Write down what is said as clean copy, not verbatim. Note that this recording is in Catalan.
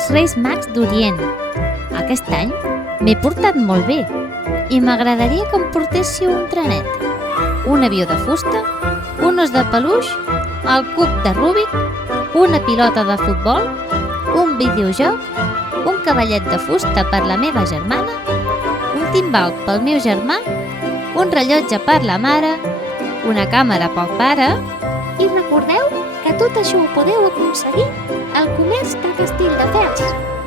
els Reis Mags d'Orient. Aquest any m'he portat molt bé i m'agradaria que em portéssiu un trenet, un avió de fusta, un os de peluix, el cub de Rubik, una pilota de futbol, un videojoc, un cavallet de fusta per la meva germana, un timbal pel meu germà, un rellotge per la mare, una càmera pel pare. I recordeu que tot això ho podeu aconseguir al comerç de Castelldefels.